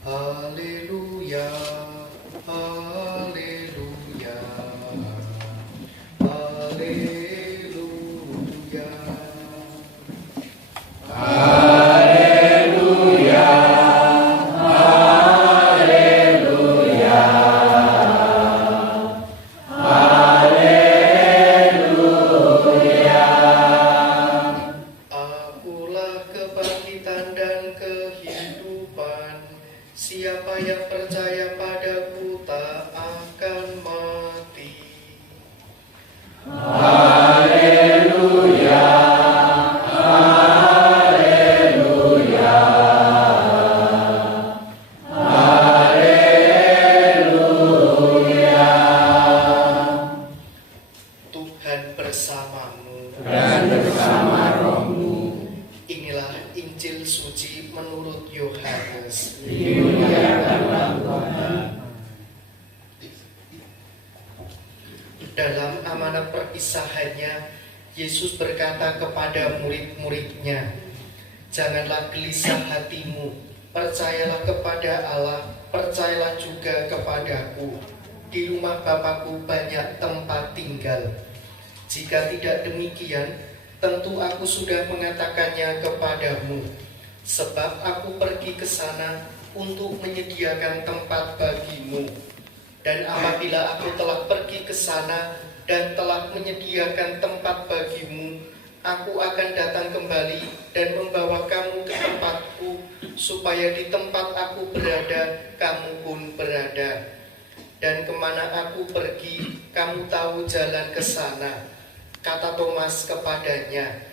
Haleluya, haleluya, haleluya. Haleluya, haleluya, haleluya. Akulah kebangkitan dan kehidupan. Siapa yang percaya padaku tak akan mati. Haleluya, haleluya, haleluya. Tuhan bersamamu. Dan bersama rohmu. Inilah Injil suci menurut Yohanes. Dimuliakanlah Tuhan. Dalam amanat perpisahannya, Yesus berkata kepada murid-muridnya, "Janganlah gelisah hatimu, percayalah kepada Allah, percayalah juga kepadaku. Di rumah Bapakku banyak tempat tinggal. Jika tidak demikian, tentu aku sudah mengatakannya kepadamu. Sebab aku pergi ke sana untuk menyediakan tempat bagimu. Dan apabila aku telah pergi ke sana dan telah menyediakan tempat bagimu, aku akan datang kembali dan membawa kamu ke tempatku, supaya di tempat aku berada, kamu pun berada. Dan kemana aku pergi, kamu tahu jalan ke sana." Kata Thomas kepadanya,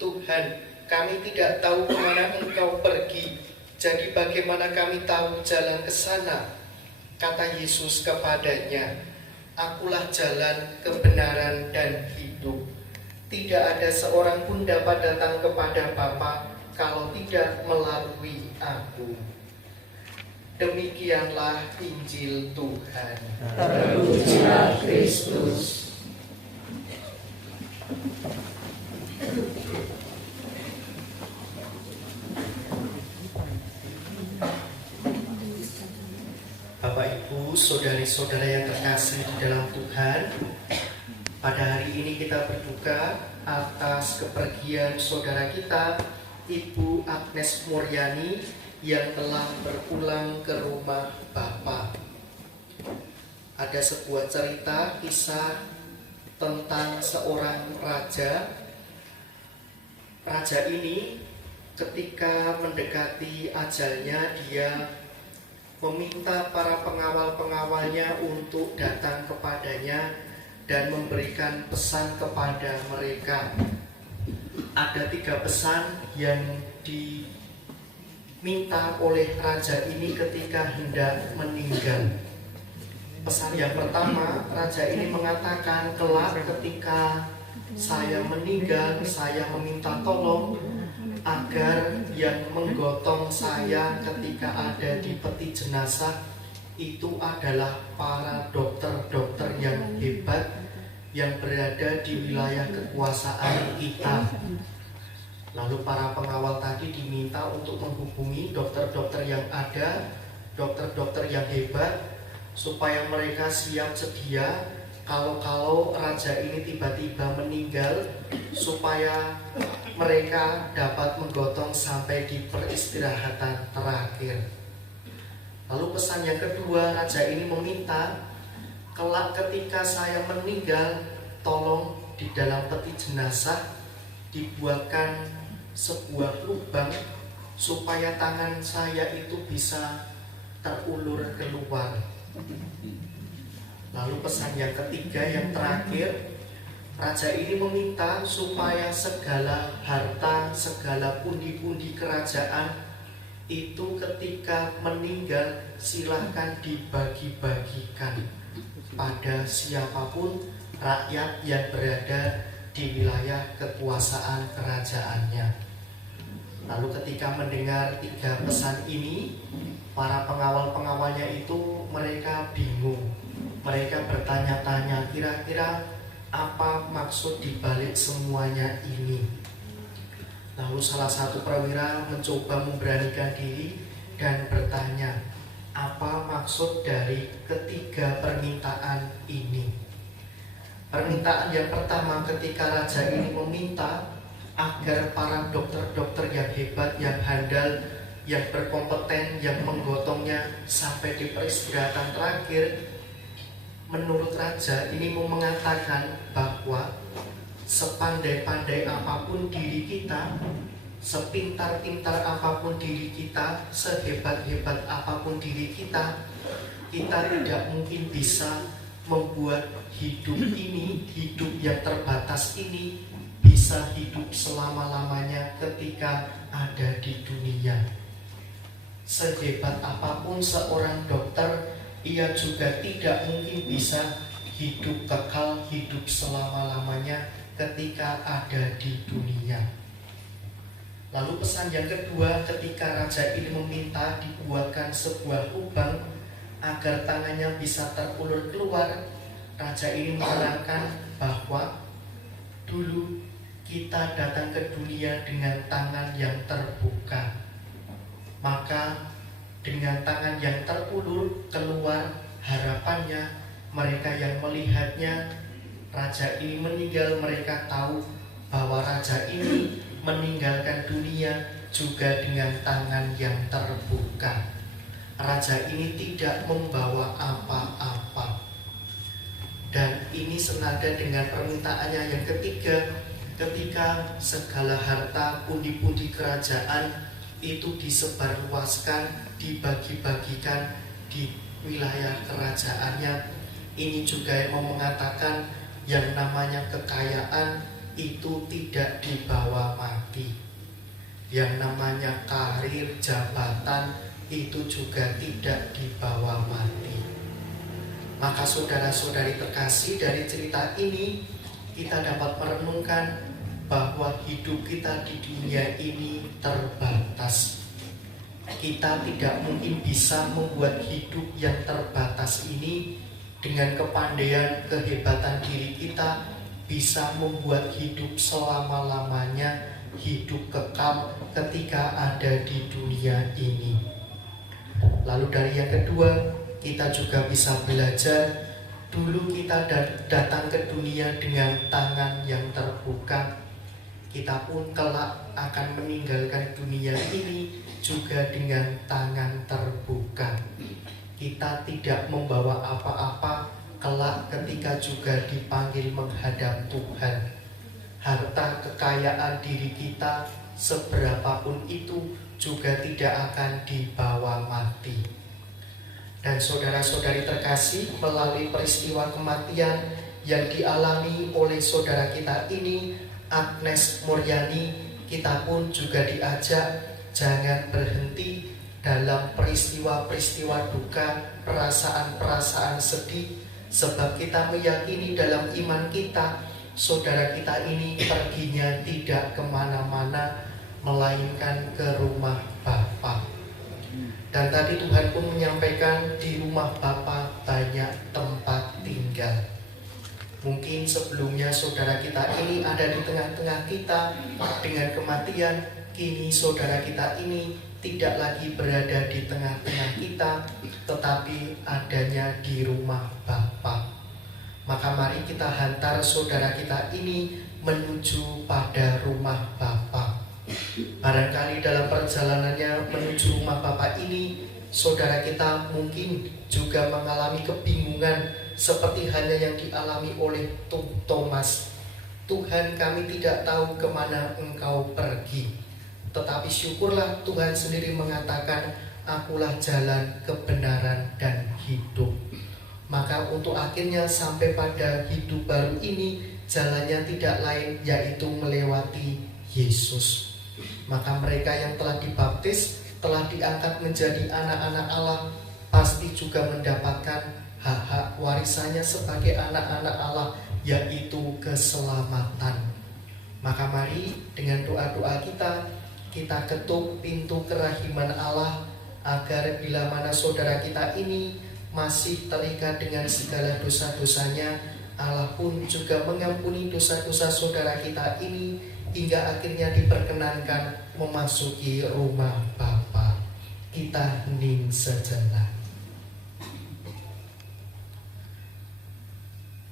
"Tuhan, kami tidak tahu kemana Engkau pergi, jadi bagaimana kami tahu jalan ke sana?" Kata Yesus kepadanya, "Akulah jalan, kebenaran, dan hidup. Tidak ada seorang pun dapat datang kepada Bapa kalau tidak melalui Aku." Demikianlah Injil Tuhan. Terpujilah Kristus. Bapak, Ibu, saudari-saudara yang terkasih di dalam Tuhan, pada hari ini kita berduka atas kepergian saudara kita, Ibu Agnes Muryani, yang telah berpulang ke rumah Bapa. Ada sebuah cerita kisah tentang seorang raja. Raja ini ketika mendekati ajalnya, dia meminta para pengawal-pengawalnya untuk datang kepadanya dan memberikan pesan kepada mereka. Ada 3 pesan yang diminta oleh raja ini ketika hendak meninggal. Pesan yang pertama, raja ini mengatakan, "Kelak ketika saya meninggal, saya meminta tolong agar yang menggotong saya ketika ada di peti jenazah itu adalah para dokter-dokter yang hebat yang berada di wilayah kekuasaan kita." Lalu para pengawal tadi diminta untuk menghubungi dokter-dokter yang ada, dokter-dokter yang hebat, supaya mereka siap sedia kalau raja ini tiba-tiba meninggal, supaya mereka dapat menggotong sampai di peristirahatan terakhir. Lalu pesan yang kedua, raja ini meminta, "Kelak ketika saya meninggal, tolong di dalam peti jenazah dibuatkan sebuah lubang supaya tangan saya itu bisa terulur keluar." Lalu pesan yang ketiga, yang terakhir, raja ini meminta supaya segala harta, segala pundi-pundi kerajaan itu ketika meninggal silahkan dibagi-bagikan pada siapapun rakyat yang berada di wilayah kekuasaan kerajaannya. Lalu ketika mendengar 3 pesan ini, para pengawal-pengawalnya itu mereka bingung. Mereka bertanya-tanya, kira-kira apa maksud dibalik semuanya ini? Lalu salah satu perwira mencoba memberanikan diri. dan bertanya, apa maksud dari ketiga permintaan ini? Permintaan yang pertama ketika raja ini meminta agar para dokter-dokter yang hebat, yang handal, yang berkompeten, yang menggotongnya sampai di peristirahatan terakhir, menurut raja ini mau mengatakan bahwa sepandai-pandai apapun diri kita, sepintar-pintar apapun diri kita, sehebat-hebat apapun diri kita, kita tidak mungkin bisa membuat hidup ini, hidup yang terbatas ini, bisa hidup selama-lamanya ketika ada di dunia. Sehebat apapun seorang dokter, ia juga tidak mungkin bisa hidup kekal, hidup selama-lamanya ketika ada di dunia. Lalu pesan yang kedua, ketika raja ini meminta dibuatkan sebuah lubang agar tangannya bisa terulur keluar, raja ini menerangkan bahwa dulu kita datang ke dunia dengan tangan yang terbuka, maka dengan tangan yang terulur keluar, harapannya mereka yang melihatnya raja ini meninggal, mereka tahu bahwa raja ini meninggalkan dunia juga dengan tangan yang terbuka. Raja ini tidak membawa apa-apa. Dan ini senada dengan permintaannya yang ketiga, ketika segala harta pundi-pundi kerajaan itu disebarluaskan, dibagi-bagikan di wilayah kerajaannya. Ini juga yang mau mengatakan yang namanya kekayaan itu tidak dibawa mati. Yang namanya karir, jabatan itu juga tidak dibawa mati. Maka saudara-saudari terkasih, dari cerita ini kita dapat merenungkan bahwa hidup kita di dunia ini terbatas. Kita tidak mungkin bisa membuat hidup yang terbatas ini dengan kepandaian, kehebatan diri kita bisa membuat hidup selama-lamanya, hidup kekal ketika ada di dunia ini. Lalu dari yang kedua, kita juga bisa belajar, dulu kita datang ke dunia dengan tangan yang terbuka, kita pun kelak akan meninggalkan dunia ini juga dengan tangan terbuka. Kita tidak membawa apa-apa kelak ketika juga dipanggil menghadap Tuhan. Harta kekayaan diri kita seberapapun itu juga tidak akan dibawa mati. Dan saudara-saudari terkasih, melalui peristiwa kematian yang dialami oleh saudara kita ini, Agnes Muryani, kita pun juga diajak jangan berhenti dalam peristiwa-peristiwa duka, perasaan-perasaan sedih, sebab kita meyakini dalam iman kita, saudara kita ini perginya tidak kemana-mana, melainkan ke rumah Bapa. Dan tadi Tuhan pun menyampaikan di rumah Bapa banyak tempat tinggal. Mungkin sebelumnya saudara kita ini ada di tengah-tengah kita dengan kematian, kini saudara kita ini tidak lagi berada di tengah-tengah kita, tetapi adanya di rumah Bapa. Maka mari kita hantar saudara kita ini menuju pada rumah Bapa. Barangkali dalam perjalanannya menuju rumah Bapa ini, saudara kita mungkin juga mengalami kebingungan seperti halnya yang dialami oleh Thomas. Tuhan, kami tidak tahu kemana Engkau pergi. Tetapi syukurlah Tuhan sendiri mengatakan, akulah jalan, kebenaran, dan hidup. Maka untuk akhirnya sampai pada hidup baru ini, jalannya tidak lain yaitu melewati Yesus. Maka mereka yang telah dibaptis, telah diangkat menjadi anak-anak Allah, pasti juga mendapatkan hak-hak warisannya sebagai anak-anak Allah, yaitu keselamatan. Maka mari dengan doa-doa kita ketuk pintu kerahiman Allah, agar bila mana saudara kita ini masih terikat dengan segala dosa-dosanya, Allah pun juga mengampuni dosa-dosa saudara kita ini, hingga akhirnya diperkenankan memasuki rumah Bapa. kita hening sejenak.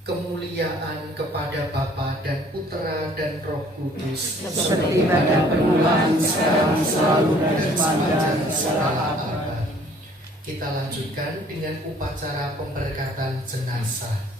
Kemuliaan kepada Bapa dan Putra dan Roh Kudus, seperti pada permulaan, sekarang, selalu, dan sepanjang segala abad. Kita lanjutkan dengan upacara pemberkatan jenazah.